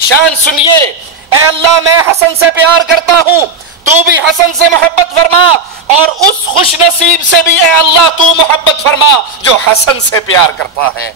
شان سنیے، اے اللہ میں حسن سے پیار کرتا ہوں، تو بھی حسن سے محبت فرما، اور اس خوش نصیب سے بھی اے اللہ تو محبت فرما جو حسن سے پیار کرتا ہے۔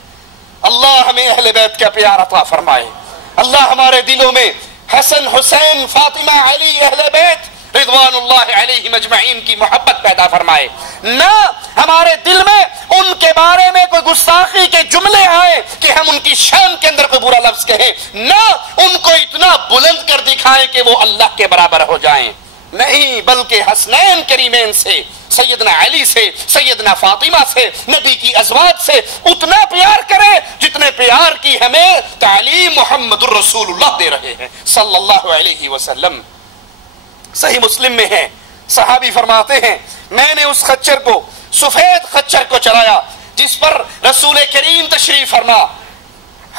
اللہ ہمیں اہل بیت کا پیار عطا فرمائے، اللہ ہمارے دلوں میں حسن، حسین، فاطمہ، علی، اہل بیت رضوان اللہ علیہم اجمعین کی محبت پیدا فرمائے، نہ ہمارے دل میں ان کے بارے میں کوئی گستاخی کے جملے آئے کہ ہم ان کی شان کے اندر کوئی برا لفظ کہیں، نہ ان کو اتنا بلند کر دکھائیں کہ وہ اللہ کے برابر ہو جائیں، نہیں، بلکہ حسنین کریمین سے، سیدنا علی سے، سیدنا فاطمہ سے، نبی کی ازواج سے اتنا پیار کریں جتنے پیار کی ہمیں تعلیم محمد الرسول اللہ دے رہے ہیں صلی اللہ علیہ وسلم۔ صحیح مسلم میں ہے، صحابی فرماتے ہیں میں نے اس خچر کو، سفید خچر کو چلایا جس پر رسول کریم تشریف فرما۔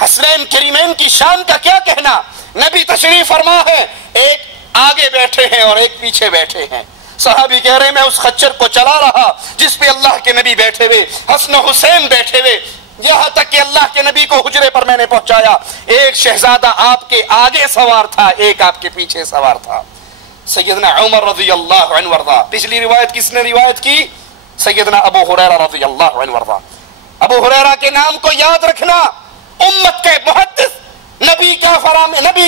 حسنین کریمین کی شان کا کیا کہنا، نبی تشریف فرما ہے، ایک آگے بیٹھے ہیں اور ایک پیچھے بیٹھے ہیں۔ صحابی کہہ رہے ہیں میں اس خچر کو چلا رہا جس پہ اللہ کے نبی بیٹھے ہوئے، حسن و حسین بیٹھے ہوئے، یہاں تک کہ اللہ کے نبی کو حجرے پر میں نے پہنچایا، ایک شہزادہ آپ کے آگے سوار تھا، ایک آپ کے پیچھے سوار تھا، سیدنا عمر رضی اللہ عنہ وارضا۔ پچھلی روایت کس نے روایت کی؟ سیدنا ابو ہریرہ رضی اللہ عنہ وارضا۔ ابو ہریرہ کے نام کو یاد رکھنا، امت کے محدث، نبی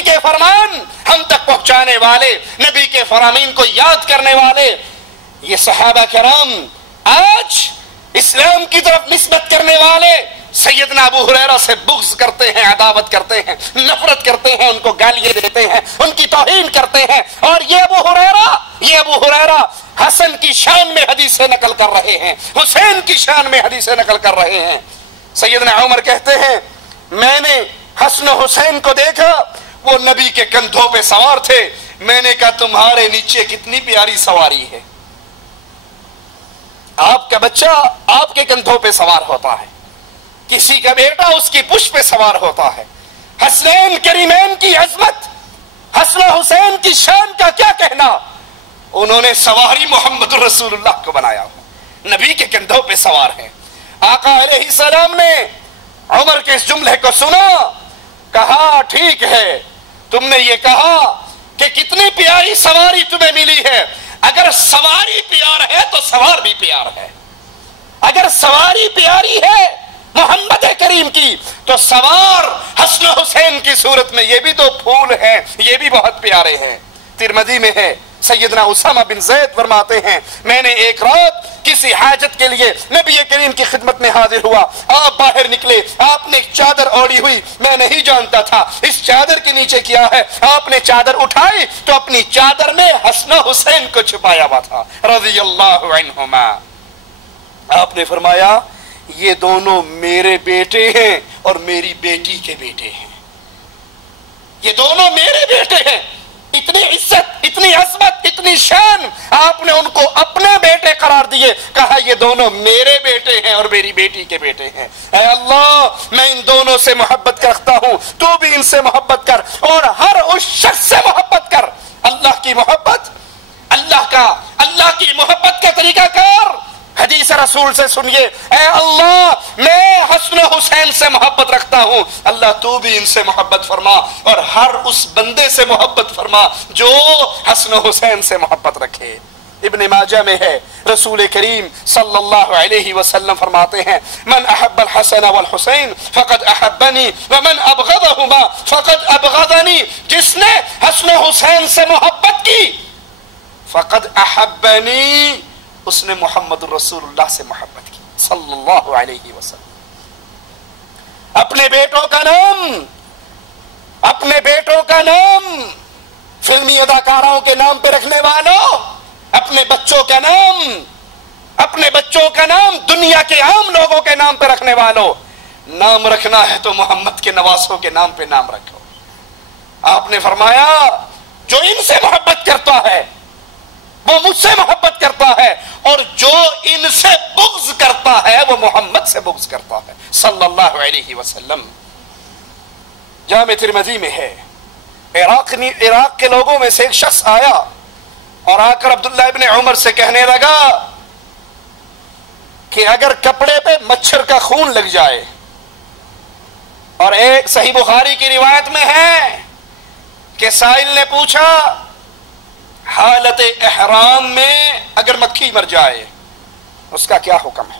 کے فرمان ہم تک پہنچانے والے، نبی کے فرامین کو یاد کرنے والے، یہ صحابہ کرام آج اسلام کی طرف نسبت کرنے والے سیدنا ابو ہریرہ سے بغض کرتے ہیں، عداوت کرتے ہیں، نفرت کرتے ہیں، ان کو گالیاں دیتے ہیں، ان کی توہین کرتے ہیں، اور یہ ابو ہریرہ حسن کی شان میں حدیثیں نقل کر رہے ہیں، حسین کی شان میں حدیثیں نقل کر رہے ہیں۔ سیدنا عمر کہتے ہیں میں نے حسن و حسین کو دیکھا، وہ نبی کے کندھوں پہ سوار تھے، میں نے کہا تمہارے نیچے کتنی پیاری سواری ہے، آپ کا بچہ آپ کے کندھوں پہ سوار ہوتا ہے، کسی کا بیٹا اس کی پشت پہ سوار ہوتا ہے۔ حسنین کریمین کی عظمت، حسن و حسین کی شان کا کیا کہنا، انہوں نے سواری محمد الرسول اللہ کو بنایا، نبی کے کندھوں پہ سوار ہیں۔ آقا علیہ السلام نے عمر کے اس جملے کو سنا، کہا ٹھیک ہے، تم نے یہ کہا کہ کتنی پیاری سواری تمہیں ملی ہے، اگر سواری پیار ہے تو سوار بھی پیار ہے، اگر سواری پیاری ہے محمد کریم کی تو سوار حسن و حسین کی صورت میں یہ بھی تو پھول ہیں، یہ بھی بہت پیارے ہیں۔ ترمذی میں ہے، سیدنا اسامہ بن زید فرماتے ہیں میں نے ایک رات کسی حاجت کے لیے نبی کریم کی خدمت میں حاضر ہوا، آپ باہر نکلے، آپ نے ایک چادر اوڑھی ہوئی، میں نہیں جانتا تھا اس چادر کے نیچے کیا ہے، آپ نے چادر اٹھائی تو اپنی چادر میں حسن و حسین کو چھپایا ہوا تھا رضی اللہ عنہما۔ آپ نے فرمایا یہ دونوں میرے بیٹے ہیں اور میری بیٹی کے بیٹے ہیں، یہ دونوں میرے بیٹے ہیں، اتنی عزت، اتنی عظمت، اتنی شان، آپ نے ان کو اپنے بیٹے قرار دیے، کہا یہ دونوں میرے بیٹے ہیں اور میری بیٹی کے بیٹے ہیں۔ اے اللہ میں ان دونوں سے محبت رکھتا ہوں، تو بھی ان سے محبت کر، اور ہر اس شخص سے محبت کر۔ اللہ کی محبت، اللہ کی محبت کا طریقہ کار حدیث رسول سے سنیے، اے اللہ میں حسن و حسین سے محبت رکھتا ہوں، اللہ تو بھی ان سے محبت فرما، اور ہر اس بندے سے محبت فرما جو حسن و حسین سے محبت رکھے۔ ابن ماجہ میں ہے، رسول کریم صلی اللہ علیہ وسلم فرماتے ہیں من احب الحسن والحسین فقد احبنی ومن ابغضہما فقد ابغضنی، جس نے حسن و حسین سے محبت کی فقد احبنی، اس نے محمد الرسول اللہ سے محبت کی صلی اللہ علیہ وسلم۔ اپنے بیٹوں کا نام فلمی اداکاروں کے نام پہ رکھنے والوں، اپنے بچوں کا نام دنیا کے عام لوگوں کے نام پہ رکھنے والوں، نام رکھنا ہے تو محمد کے نواسوں کے نام پہ نام رکھو۔ آپ نے فرمایا جو ان سے محبت کرتا ہے وہ مجھ سے محبت کرتا ہے، اور جو ان سے بغض کرتا ہے وہ محمد سے بغض کرتا ہے صلی اللہ علیہ وسلم۔ جامع ترمذی میں ہے، عراق کے لوگوں میں سے ایک شخص آیا اور آ کر عبداللہ ابن عمر سے کہنے لگا کہ اگر کپڑے پہ مچھر کا خون لگ جائے، اور ایک صحیح بخاری کی روایت میں ہے کہ سائل نے پوچھا حالت احرام میں اگر مکھی مر جائے اس کا کیا حکم ہے؟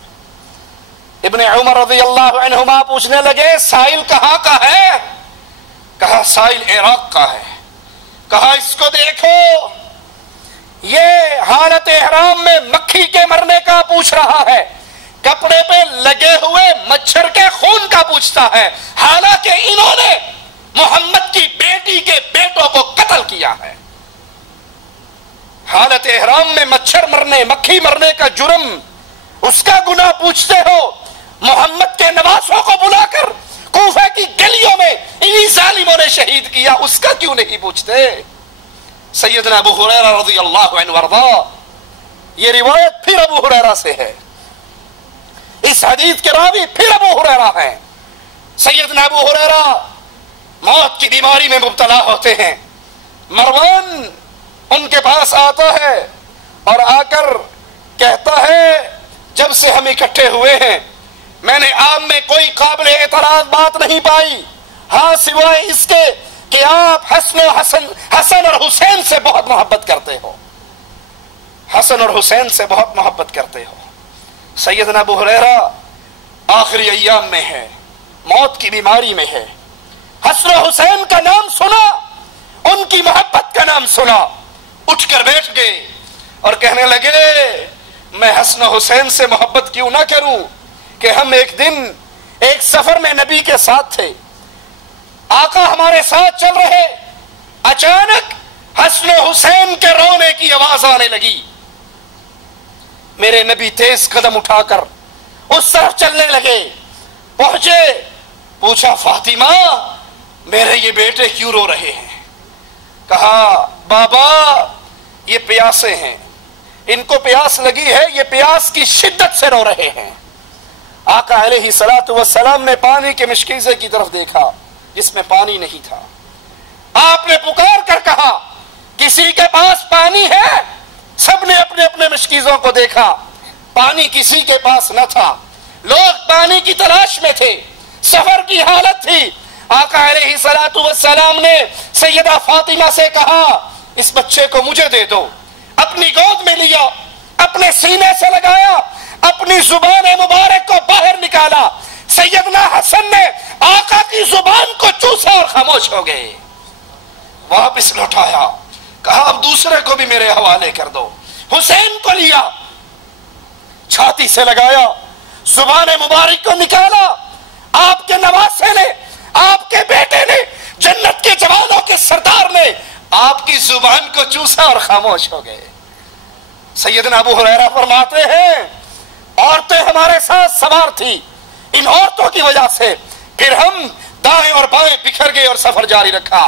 ابن عمر رضی اللہ عنہما پوچھنے لگے سائل کہاں کا ہے؟ کہا سائل عراق کا ہے۔ کہا اس کو دیکھو، یہ حالت احرام میں مکھی کے مرنے کا پوچھ رہا ہے، کپڑے پہ لگے ہوئے مچھر کے خون کا پوچھتا ہے، حالانکہ انہوں نے محمد کی بیٹی کے بیٹوں کو قتل کیا ہے۔ حالت احرام میں مچھر مرنے، مکھی مرنے کا جرم، اس کا گناہ پوچھتے ہو؟ محمد کے نواسوں کو بلا کر کوفہ کی گلیوں میں انہی ظالموں نے شہید کیا، اس کا کیوں نہیں پوچھتے؟ سیدنا ابو ہریرہ رضی اللہ عنہ وارضا، یہ روایت پھر ابو ہریرہ سے ہے، اس حدیث کے راوی پھر ابو ہریرہ ہیں۔ سیدنا ابو ہریرہ موت کی بیماری میں مبتلا ہوتے ہیں، مروان ان کے پاس آتا ہے اور آ کر کہتا ہے جب سے ہم اکٹھے ہوئے ہیں میں نے آپ میں کوئی قابل اعتراض بات نہیں پائی، ہاں سوائے اس کے کہ آپ حسن اور حسین سے بہت محبت کرتے ہو، حسن اور حسین سے بہت محبت کرتے ہو۔ سیدنا ابو ہریرہ آخری ایام میں ہے، موت کی بیماری میں ہے، حسن و حسین کا نام سنا، ان کی محبت کا نام سنا، اٹھ کر بیٹھ گئے اور کہنے لگے میں حسن و حسین سے محبت کیوں نہ کروں کہ ہم ایک دن ایک سفر میں نبی کے ساتھ تھے، آقا ہمارے ساتھ چل رہے، اچانک حسن و حسین کے رونے کی آواز آنے لگی، میرے نبی تیز قدم اٹھا کر اس طرف چلنے لگے، پہنچے، پوچھا فاطمہ میرے یہ بیٹے کیوں رو رہے ہیں؟ کہا بابا یہ پیاسے ہیں، ان کو پیاس لگی ہے، یہ پیاس کی شدت سے رو رہے ہیں۔ آقا علیہ الصلوۃ والسلام نے پانی کے مشکیزے کی طرف دیکھا جس میں پانی نہیں تھا، آپ نے پکار کر کہا کسی کے پاس پانی ہے؟ سب نے اپنے اپنے مشکیزوں کو دیکھا، پانی کسی کے پاس نہ تھا، لوگ پانی کی تلاش میں تھے، سفر کی حالت تھی۔ آقا علیہ الصلوۃ والسلام نے سیدہ فاطمہ سے کہا اس بچے کو مجھے دے دو، اپنی گود میں لیا، اپنے سینے سے لگایا، اپنی زبان مبارک کو باہر نکالا، سیدنا حسن نے آقا کی زبان کو چوسا اور خاموش ہو گئے، واپس لوٹایا، کہا اب دوسرے کو بھی میرے حوالے کر دو، حسین کو لیا، چھاتی سے لگایا، زبان مبارک کو نکالا، آپ کے نواسے نے، آپ کے بیٹے نے، جنت کے جوانوں کے سردار نے آپ کی زبان کو چوسا اور خاموش ہو گئے۔ سیدنا ابو ہریرہ فرماتے ہیں عورتیں ہمارے ساتھ سوار تھی، ان عورتوں کی وجہ سے پھر ہم دائیں اور بائیں بکھر گئے اور سفر جاری رکھا۔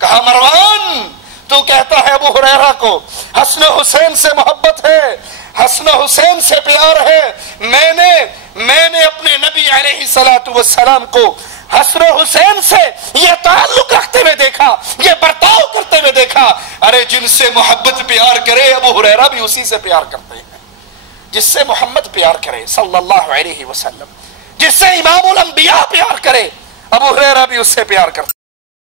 کہا مروان تو کہتا ہے ابو ہریرہ کو حسن و حسین سے محبت ہے، حسن و حسین سے پیار ہے، میں نے اپنے نبی علیہ الصلوۃ والسلام کو حسن و حسین سے یہ تعلق رکھتے ہوئے دیکھا، یہ برتاؤ کرتے ہوئے دیکھا۔ ارے جن سے محبت پیار کرے ابو ہریرہ بھی اسی سے پیار کرتے ہیں، جس سے محمد پیار کرے صلی اللہ علیہ وسلم، جس سے امام الانبیاء پیار کرے ابو ہریرہ بھی اس سے پیار کرتے ہیں۔